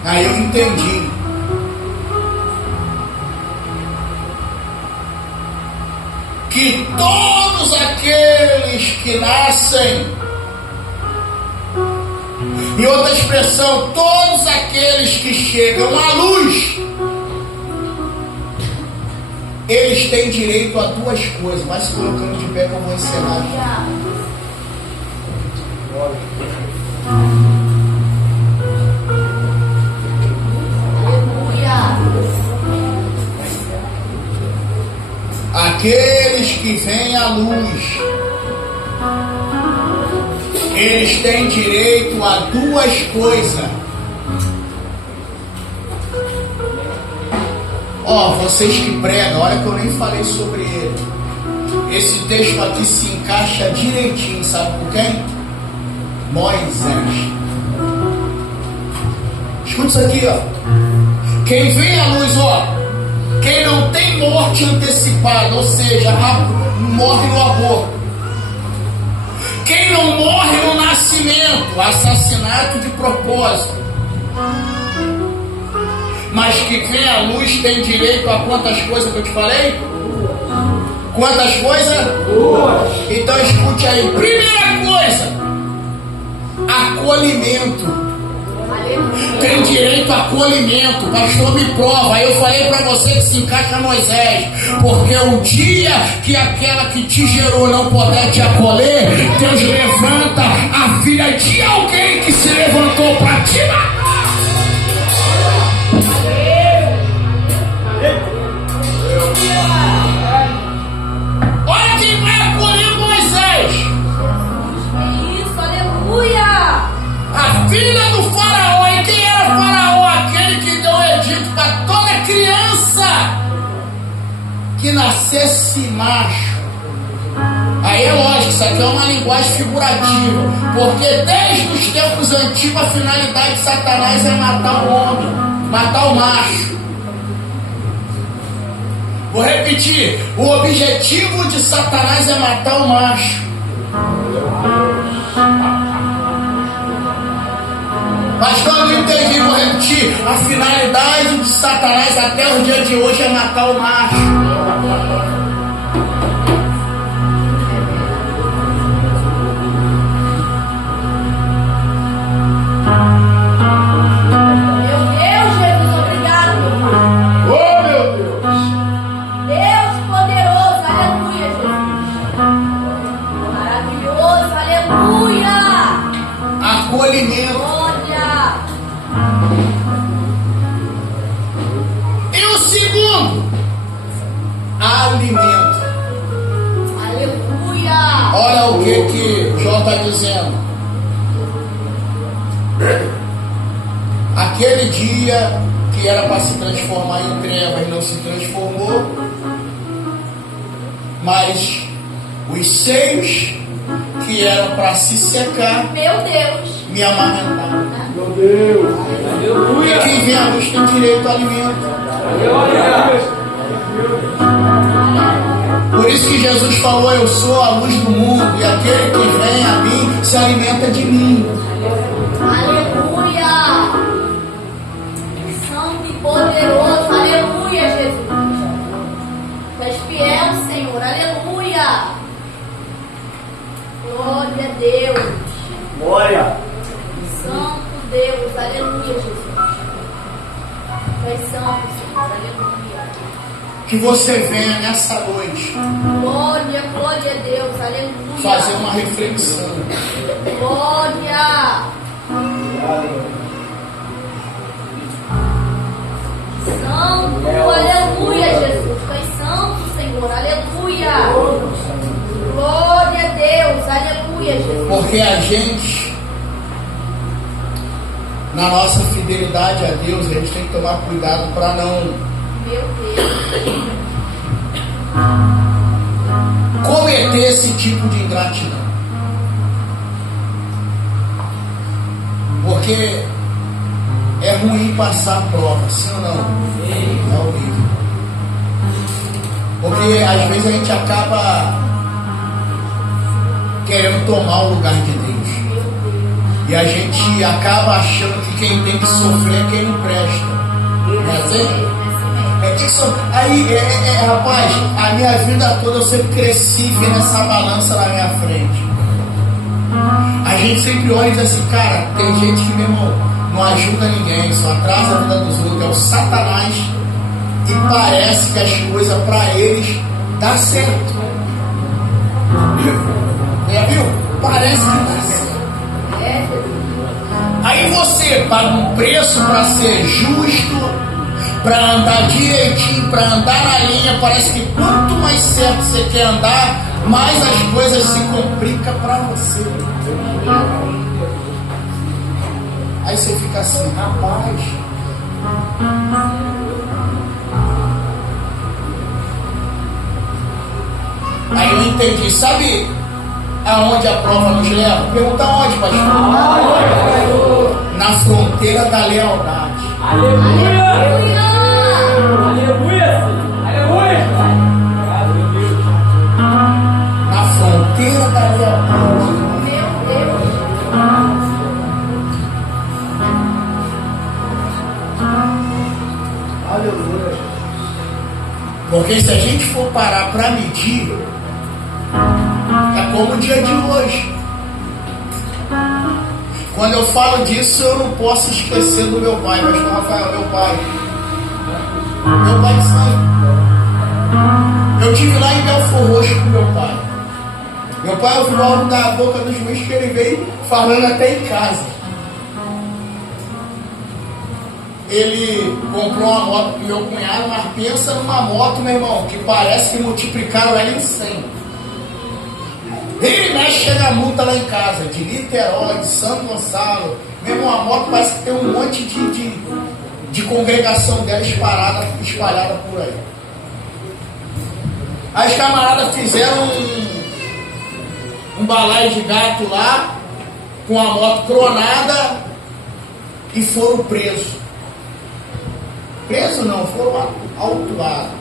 Aí eu entendi. Que todos aqueles que nascem, em outra expressão, todos aqueles que chegam à luz, eles têm direito a duas coisas. Vai se colocando de pé que eu vou encerrar. Aqueles que vêm à luz, eles têm direito a duas coisas. Vocês que pregam, olha que eu nem falei sobre ele. Esse texto aqui se encaixa direitinho, sabe por quem? Moisés. Escuta isso aqui, Quem vem à luz, quem não tem morte antecipada, ou seja, morre no aborto. Quem não morre no nascimento, assassinato de propósito. Mas que vem à luz tem direito a quantas coisas que eu te falei? Quantas coisas? Duas. Então escute aí. Primeira coisa, acolhimento. Tem direito a acolhimento. Pastor, me prova. Aí eu falei para você que se encaixa Moisés, porque o dia que aquela que te gerou não puder te acolher, Deus levanta a filha de alguém que se levantou para te matar. Olha quem vai acolher Moisés. Isso, aleluia. A filha do faraó. E quem era o faraó? Aquele que deu o edito para toda criança que nascesse macho. Aí é lógico, isso aqui é uma linguagem figurativa, porque desde os tempos antigos a finalidade de Satanás é matar o homem, matar o macho. Vou repetir, o objetivo de Satanás é matar o macho. Pastor, não entendi, vou repetir. A finalidade de Satanás até o dia de hoje é matar o macho. Meu Deus, Jesus, obrigado, meu Pai. Oh, meu Deus. Deus poderoso, aleluia, Jesus. Maravilhoso, aleluia. Acolhimento. Glória. E o segundo, alimento. Aleluia. Olha o que Jó está dizendo. Aquele dia que era para se transformar em trevas não se transformou, mas os seios que eram para se secar Meu Deus. me amamentaram. Meu Deus. E quem vem à luz tem direito ao alimento. Por isso que Jesus falou: eu sou a luz do mundo, e aquele que vem a mim se alimenta de mim. Aleluia. Santo e poderoso, aleluia, Jesus. Tu és fiel, Senhor, aleluia. Glória a Deus. Glória. Santo Deus, aleluia, Jesus. santo, Senhor. Aleluia. Que você venha nessa noite Glória, glória a Deus. Aleluia. fazer uma reflexão. Glória. Santo, aleluia, Jesus. Tu és santo, Senhor. Aleluia. Glória a Deus. Aleluia, Jesus. Porque a gente, na nossa fidelidade a Deus, a gente tem que tomar cuidado para não Meu Deus. cometer esse tipo de ingratidão. Porque é ruim passar prova, sim ou não? É horrível. Porque às vezes a gente acaba querendo tomar o lugar de Deus. E a gente acaba achando que quem tem que sofrer é quem não presta. Não é assim? É que aí, rapaz, a minha vida toda eu sempre cresci vendo essa balança na minha frente. A gente sempre olha e diz assim, cara, tem gente que mesmo não ajuda ninguém, só atrasa a vida dos outros, é o Satanás, e parece que as coisas para eles dá certo. Já viu? Parece que dá certo. Aí você paga um preço para ser justo, para andar direitinho, para andar na linha. Parece que quanto mais certo você quer andar, mais as coisas se complicam para você. Aí você fica assim, rapaz, aí eu entendi. Sabe aonde a prova nos leva? Pergunta onde, pastor? Na fronteira da lealdade. Aleluia! Aleluia! Aleluia! Na fronteira da lealdade. Meu Deus. Aleluia. Porque se a gente for parar para medir, é como o dia de hoje. Quando eu falo disso, eu não posso esquecer do meu pai, pastor Rafael, meu pai de sangue. Eu estive lá em Belfor Roxo com meu pai. Meu pai ouviu algo da boca do juiz que ele veio falando até em casa. Ele comprou uma moto pro meu cunhado, mas pensa numa moto, meu irmão, que parece que multiplicaram ela em 100. Ele mexe, chega a multa lá em casa, de Niterói, de Santo Gonçalo. Meu irmão, a moto parece que tem um monte de congregação dela espalhada por aí. As camaradas fizeram um balaio de gato lá, com a moto cronada, e foram presos. Presos não, foram autuados.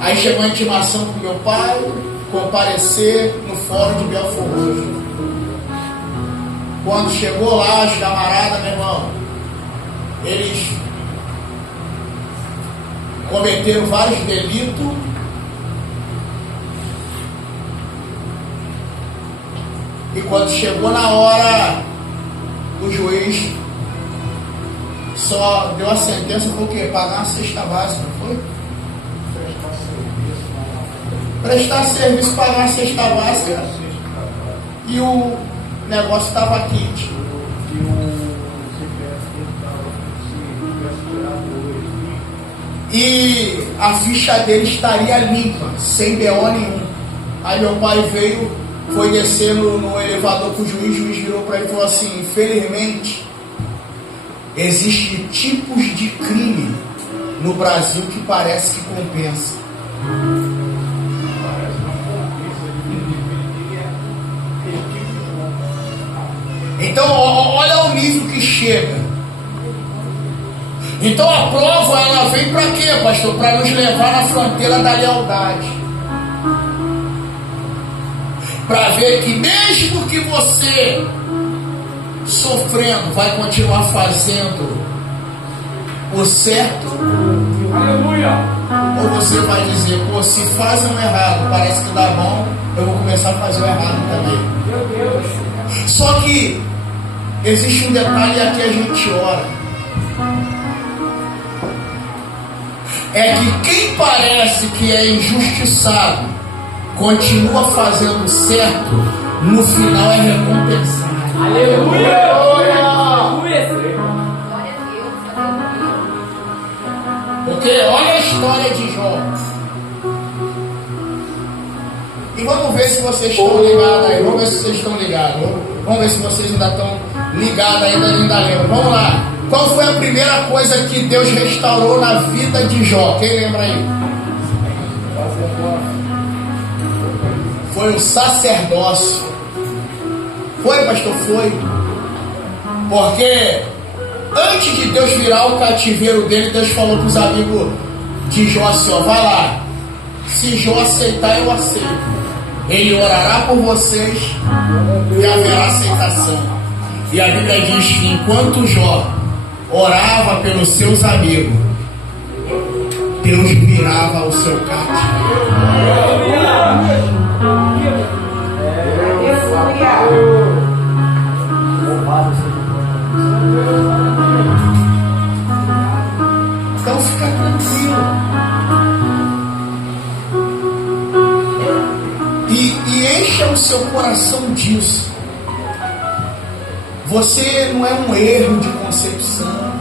Aí chegou a intimação pro meu pai comparecer no fórum de Belfor Roxo. Quando chegou lá, os camaradas, meu irmão, eles cometeram vários delitos. E quando chegou na hora, o juiz só deu a sentença, foi o quê? Pagar a cesta básica, não foi? Prestar serviço, pagar a cesta básica, e o negócio estava quente. E a ficha dele estaria limpa, sem BO nenhum. Aí meu pai veio, foi descer no elevador com o juiz virou para ele e falou assim: infelizmente, existem tipos de crime no Brasil que parece que compensa. Então, olha o nível que chega. Então a prova, ela vem para quê, pastor? Para nos levar na fronteira da lealdade. Para ver que mesmo que você sofrendo, vai continuar fazendo o certo. Aleluia! Ou você vai dizer, pô, se fazem o errado, parece que dá bom, eu vou começar a fazer o errado também. Meu Deus! Só que existe um detalhe, e aqui a gente ora. é que quem parece que é injustiçado continua fazendo certo, no final é recompensado. Aleluia! Glória a Deus. Aleluia. Porque olha a história de Jó. E vamos ver se vocês estão ligados aí. Vamos ver se vocês estão ligados. Vamos ver se vocês ainda estão ligados ainda lembram. Vamos lá. Qual foi a primeira coisa que Deus restaurou na vida de Jó? Quem lembra aí? Foi o sacerdócio. Foi, pastor? Foi. Porque antes de Deus virar o cativeiro dele, Deus falou para os amigos de Jó assim, ó, vai lá. Se Jó aceitar, eu aceito. Ele orará por vocês e haverá aceitação. E a Bíblia diz que enquanto Jó orava pelos seus amigos, Deus virava o seu cativeiro. Então fica tranquilo. E encha o seu coração disso. Você não é um erro de concepção.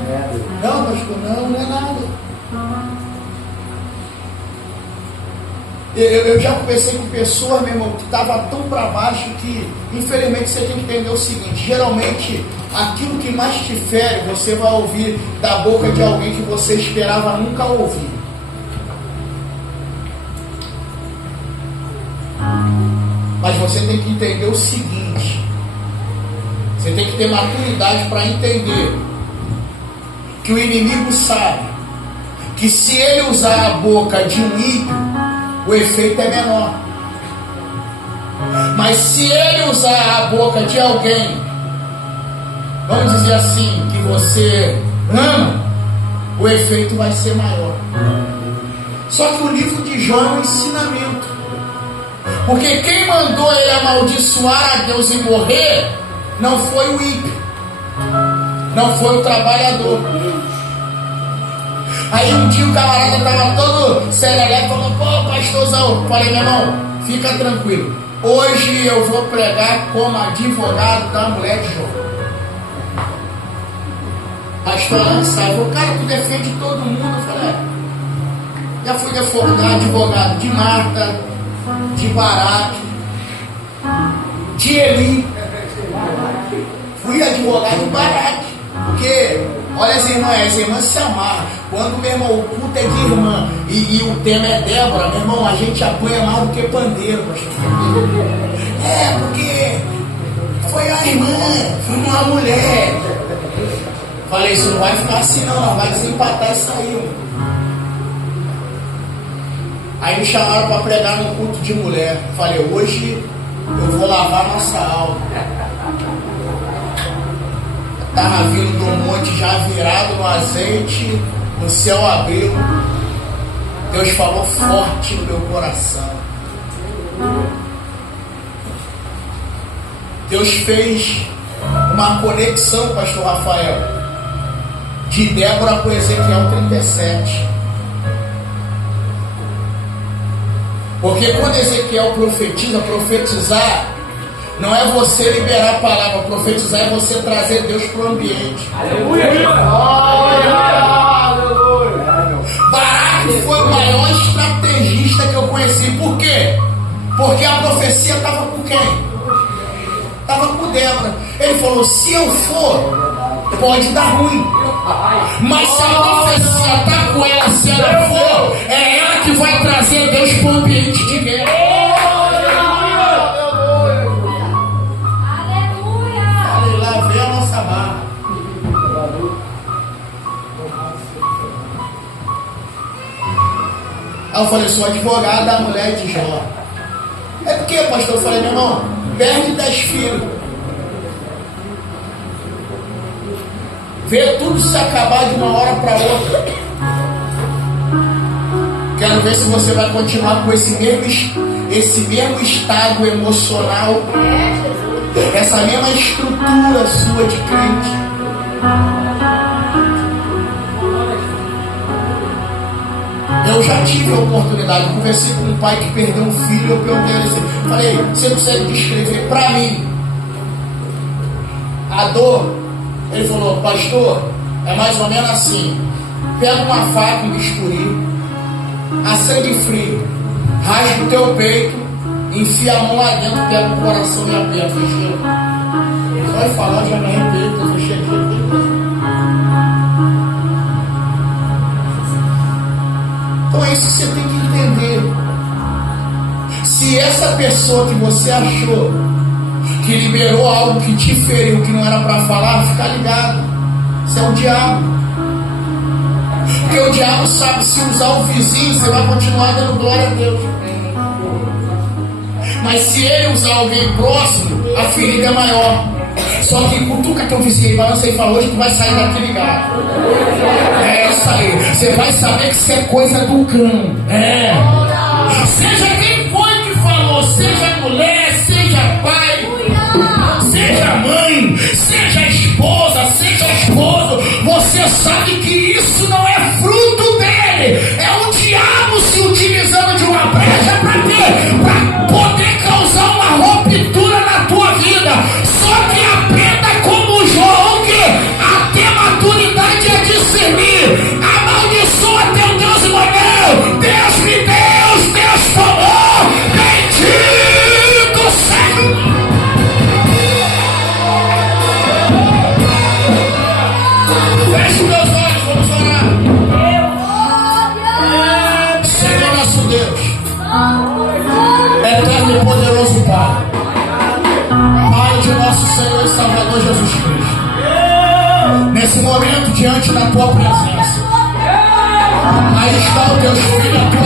Não, pastor, não é nada. Eu já conversei com pessoas, meu irmão, que estava tão para baixo que, infelizmente, você tem que entender o seguinte: geralmente, aquilo que mais te fere, você vai ouvir da boca de alguém que você esperava nunca ouvir. Mas você tem que entender o seguinte: você tem que ter maturidade para entender que o inimigo sabe que se ele usar a boca de um ímpio, o efeito é menor. Mas se ele usar a boca de alguém, vamos dizer assim, que você ama, o efeito vai ser maior. Só que o livro de Jó é um ensinamento. Porque quem mandou ele amaldiçoar a Deus e morrer não foi o ímpio, não foi o trabalhador. Aí um dia o camarada estava todo serelepe, falou: pô, pastorzão. Falei: meu irmão, fica tranquilo, hoje eu vou pregar como advogado da mulher de Jó. Pastor Lançado falou: cara, tu defende todo mundo. Eu falei: já fui advogado de Marta, de Baraque, de Eli. Fui advogado de Baraque. Porque, olha as irmãs se amarram. Quando, meu irmão, o culto é de irmã e o tema é Débora, meu irmão, a gente apanha mais do que pandeiro, pastor. É, porque foi a irmã, foi uma mulher. Falei: isso não vai ficar assim não vai desempatar e sair. Aí me chamaram para pregar no culto de mulher. Falei: hoje eu vou lavar nossa alma. Estava vindo do monte já virado no azeite, o céu abriu. Deus falou forte no meu coração. Deus fez uma conexão, pastor Rafael, de Débora com Ezequiel 37. Porque quando Ezequiel profetiza, profetizar não é você liberar a palavra, profetizar é você trazer Deus para o ambiente. Aleluia! Baraque foi o maior estrategista que eu conheci. Por quê? Porque a profecia estava com quem? Estava com Débora. Ele falou: se eu for, pode dar ruim. Mas se a profecia está com ela, se ela for, é ela que vai trazer Deus para o ambiente de guerra. Aí eu falei: sou advogado da mulher de Jó. É porque, pastor, eu falei: meu irmão, perde 10 filhos, vê tudo se acabar de uma hora para outra. Quero ver se você vai continuar com esse mesmo estado emocional, essa mesma estrutura sua de crente. Eu já tive a oportunidade, eu conversei com um pai que perdeu um filho, eu perguntei a ele assim, falei, você consegue descrever para mim a dor? Ele falou, pastor, é mais ou menos assim, pega uma faca e bisturi, a sangue frio, rasga o teu peito, enfia a mão lá dentro, pega o coração e aperta. Fechei. Só de falar, já me arrependo, eu fechei aqui. Então é isso que você tem que entender. Se essa pessoa que você achou que liberou algo que te feriu, que não era para falar, fica ligado. Isso é o diabo. Porque o diabo sabe, se usar o vizinho, você vai continuar dando glória a Deus. Mas se ele usar alguém próximo, a ferida é maior. Só que cutuca teu vizinho e balança e fala, hoje tu vai sair daqui ligado. É isso aí. Você vai saber que isso é coisa do cão. É. Seja quem foi que falou, seja mulher, seja pai, seja mãe, seja esposa, seja esposo, você sabe que isso não é fruto dele. É o diabo se utilizando de uma brecha para quê? Para poder causar uma ruptura na tua vida. Só que aprenda como João que até maturidade é discernir. Amaldiçoa teu Deus e morreu. Deus me deu, Deus tomou. Bendito seja. Feche meus olhos, vamos orar. Senhor nosso Deus, eterno e poderoso Pai, Pai de nosso Senhor e Salvador Jesus Cristo, nesse momento diante da tua presença, aí está o teu filho, a tua